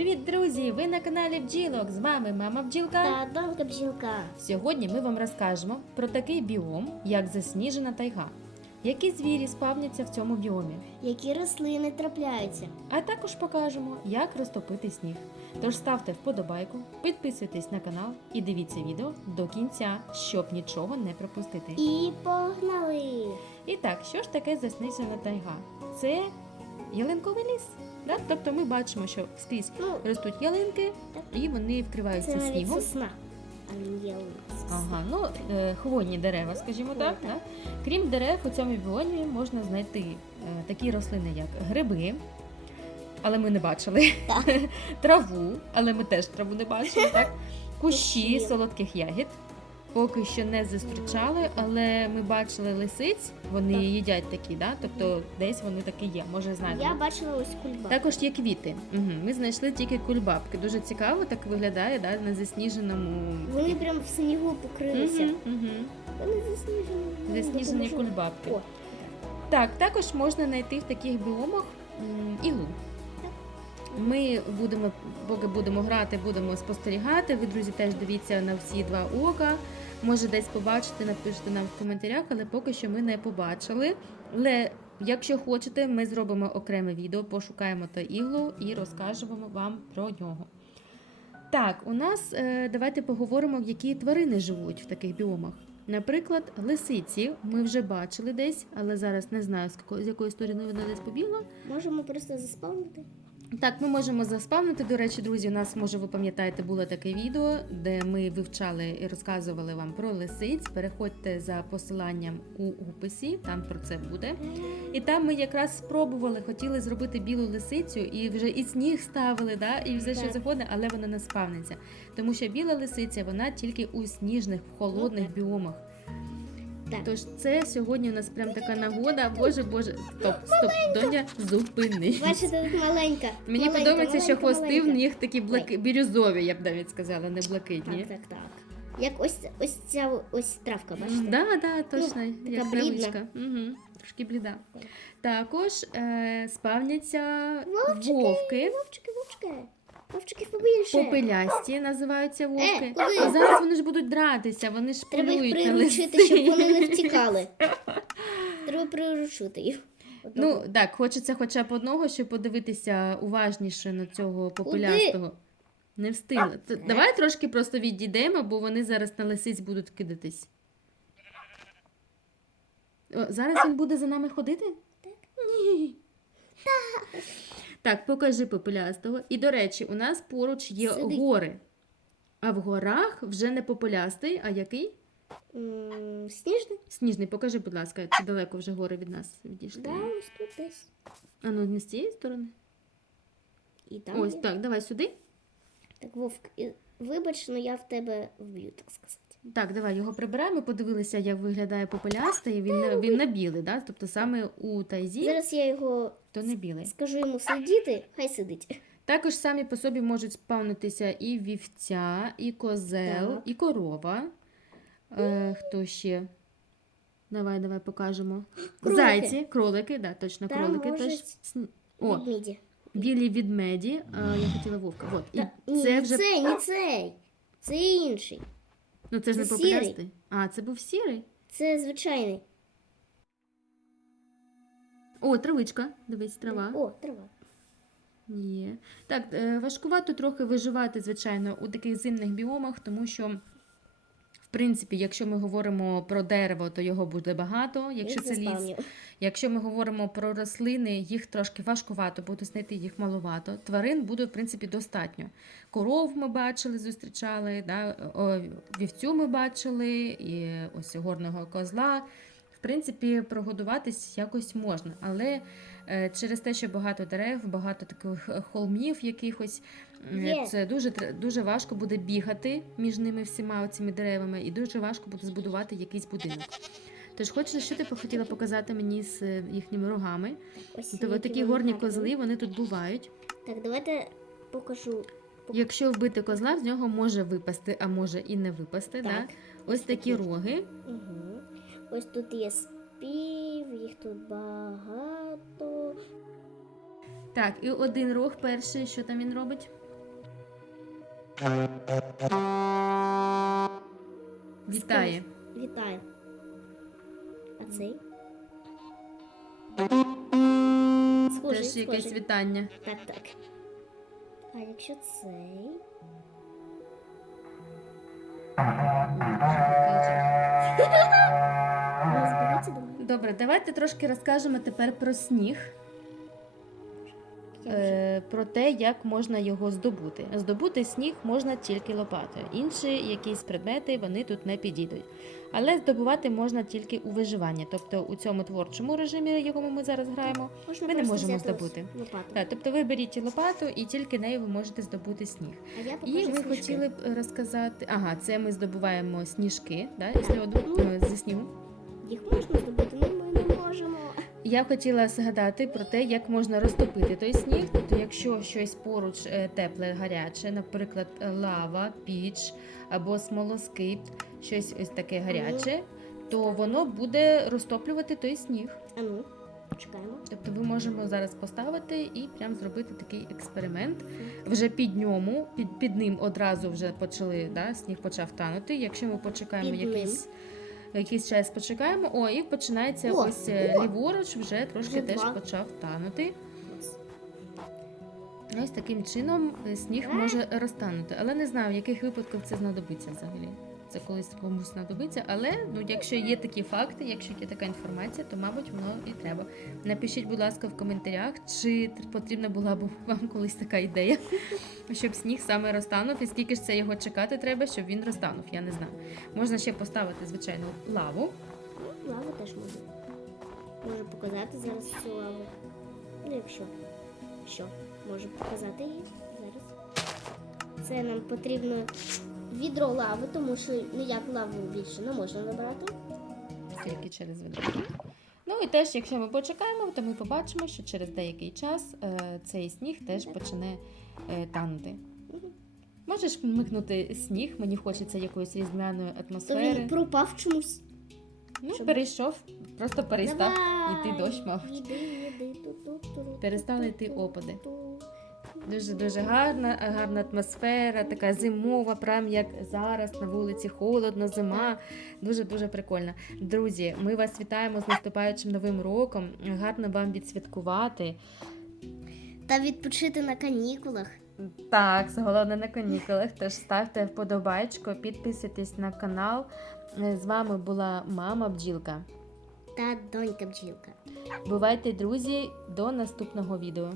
Привіт, друзі! Ви на каналі Бджілок. З вами мама бджілка. Та донька бджілка. Сьогодні ми вам розкажемо про такий біом, як засніжена тайга. Які звірі спавняться в цьому біомі, Які рослини трапляються? а також покажемо, як розтопити сніг. Тож ставте вподобайку, підписуйтесь на канал і дивіться відео до кінця, щоб нічого не пропустити. І погнали! І так, що ж таке засніжена тайга? Це ялинковий ліс. Да? Тобто ми бачимо, що скрізь Ну, ростуть ялинки, Так. і вони вкриваються навіть снігом. сосна. А не ялинка. Ага, ну е, хвойні дерева, скажімо так. Так. Да? Крім дерев, у цьому біомі можна знайти е, такі рослини, як гриби, але ми не бачили. Траву, але ми теж траву не бачили, так? Кущі Кущі. солодких ягід. Поки що не зустрічали, але ми бачили лисиць, вони Так. їдять такі, да? тобто десь вони такі є, може знайдемо. Я бачила ось кульба. Також є квіти. Угу. Ми знайшли тільки кульбабки. Дуже цікаво, так виглядає да, на засніженому. Вони прям в снігу покрилися. Угу, угу. Вони засніжені. Засніжені кульбабки. О, Так, також можна знайти в таких біомах іглу. Ми будемо, поки будемо грати, будемо спостерігати. Ви, друзі, теж дивіться на всі два ока. Може десь побачите, напишіть нам в коментарях, але поки що ми не побачили. Але якщо хочете, ми зробимо окреме відео, пошукаємо та іглу і розкажемо вам про нього. Так, у нас е, давайте поговоримо, які тварини живуть в таких біомах. Наприклад, лисиці ми вже бачили десь, але зараз не знаю, з якої сторони вона десь побігла. Можемо просто заспавнити. Так, ми можемо заспавнити. До речі, друзі, у нас, може, ви пам'ятаєте, було таке відео, де ми вивчали і розказували вам про лисиць. Переходьте за посиланням у описі, там про це буде. І там ми якраз спробували, хотіли зробити білу лисицю, і вже і сніг ставили, да, і все, що заходить, але вона не спавниться. Тому що біла лисиця вона тільки у сніжних, в холодних Ну, біомах. Так. Тож це сьогодні у нас прям така нагода. Боже, боже, стоп, стоп, доня, зупинись. Бачите, тут маленька. Мені маленька, подобається, що маленька, хвости в них такі блаки... бірюзові, я б навіть сказала, не блакитні. Так, так, так. Як ось, ось ця ось травка, бачите? Да, да, точно, Ну, як травичка. Угу, трошки бліда. Також е, спавняться Вовчики, вовки, Вовчики, вовчики. Вовчиків побільше. попелясті називаються вовки. Е, куди? А зараз вони ж будуть дратися, вони ж Треба їх полюють на приручити, лисиць. щоб вони не втікали. Треба приручити їх. Ну так, хочеться хоча б одного, щоб подивитися уважніше на цього попелястого. Не встигли. Т- Давай трошки просто відійдемо, бо вони зараз на лисиць будуть кидатись. О, зараз він буде за нами ходити? Так. Ні. Так, покажи попелястого. І, до речі, у нас поруч є Сидить. гори. А в горах вже не попелястий, а який? М, Сніжний? Сніжний. Покажи, будь ласка, чи далеко вже гори від нас відійшли. Да, ось тут десь. А ну не з цієї сторони. І там. Ось є. так, давай сюди. Так, Вовк, і- вибач, але я в тебе вб'ю, так сказати. Так, давай його прибираємо. Подивилися, як виглядає попелястий. Він не, він не білий, да? тобто саме у тайзі Зараз я його то не білий. скажу йому сидіти, хай сидить. Також самі по собі можуть спавнитися і вівця, і козел, Так. і корова. Е, хто ще? Давай, давай покажемо. Кролики. Зайці, кролики, да, точно, Та, кролики може, теж. О, Відміді. білі відмеді. А, я хотіла вовка. От. І Та, ні, це не вже. цей, не цей. Це інший. Ну це ж не це сірий. попелястий. А, це був сірий. Це звичайний. О, травичка. Дивись, трава. О, трава. Є. Так, е, важкувато трохи виживати, звичайно, у таких зимних біомах, тому що, принципі, якщо ми говоримо про дерево, то його буде багато. Якщо це ліс, якщо ми говоримо про рослини, їх трошки важкувато, буде знайти їх маловато. Тварин буде, в принципі, достатньо. Коров ми бачили, зустрічали, да? о, вівцю ми бачили, і ось горного козла. В принципі, прогодуватись якось можна, але е, через те, що багато дерев, багато таких е, холмів якихось, Є. це дуже, дуже важко буде бігати між ними всіма цими деревами, і дуже важко буде збудувати якийсь будинок. Тож, хочеш, що ти хотіла показати мені з е, їхніми рогами? Ось Тобто такі горні гарні. козли, вони тут бувають. Так, давайте покажу. Якщо вбити козла, з нього може випасти, а може і не випасти. Да? Ось такі роги. Угу. Ось тут є спів, їх тут багато. Так, і один рог перший, що там він робить? Вітає. Вітаю. А цей? Схожий, Теж якесь схожий. вітання. Так, так. А якщо цей? Не до мене? Добре, давайте трошки розкажемо тепер про сніг. Е, про те, як можна його здобути. Здобути сніг можна тільки лопатою. Інші якісь предмети вони тут не підійдуть. Але здобувати можна тільки у виживанні, тобто у цьому творчому режимі, в якому ми зараз граємо. Можна ми не можемо здобути. Так, тобто ви беріть лопату і тільки нею ви можете здобути сніг. А я І покажу ви сніжки. хотіли б розказати, ага, це ми здобуваємо сніжки да, із льоду е, зі снігу. Їх можна здобути, але ми не можемо. Я хотіла згадати про те, як можна розтопити той сніг. Тобто, якщо щось поруч е, тепле, гаряче, наприклад, лава, піч або смолоскип, щось ось таке гаряче, то воно буде розтоплювати той сніг. А ну, чекаємо. Тобто, ми можемо зараз поставити і прям зробити такий експеримент. Вже під ньому, під, під ним одразу вже почали, да, сніг почав танути. Якщо ми почекаємо Під ним. Якийсь. Час почекаємо, о, і починається О, ось е, о. ліворуч, вже трошки Вже теж два. почав танути. Ось таким чином е, сніг може розтанути. Але не знаю, в яких випадках це знадобиться взагалі. Це колись комусь знадобиться. Але ну, якщо є такі факти, якщо є така інформація, то мабуть воно і треба. Напишіть, будь ласка, в коментарях, чи потрібна була б вам колись така ідея, щоб сніг саме розтанув, і скільки ж це його чекати треба, щоб він розтанув. Я не знаю. Можна ще поставити, звичайно, лаву. Ну, лаву теж можна. Можу показати зараз цю лаву. Ну, якщо. Що? Можу показати її зараз. Це нам потрібно відро лави, тому що ніяк лаву більше не можна набрати. тільки через ведро. Ну і теж, якщо ми почекаємо, то ми побачимо, що через деякий час е, цей сніг теж почне е, танути. Можеш вмикнути сніг, мені хочеться якоїсь різдвяної То він пропав чомусь. Ну, щоб- перейшов, просто перестав Давай, йти дощ, мабуть. Іди, Перестали йти опади. Дуже дуже гарна, гарна атмосфера, така зимова, прям як зараз на вулиці холодно, зима. Дуже дуже прикольно. Друзі, ми вас вітаємо з наступаючим новим роком. Гарно вам відсвяткувати. Та відпочити на канікулах. Так, головне на канікулах. Тож ставте вподобайку, підписуйтесь на канал. З вами була мама бджілка. Та донька бджілка. Бувайте, друзі, до наступного відео.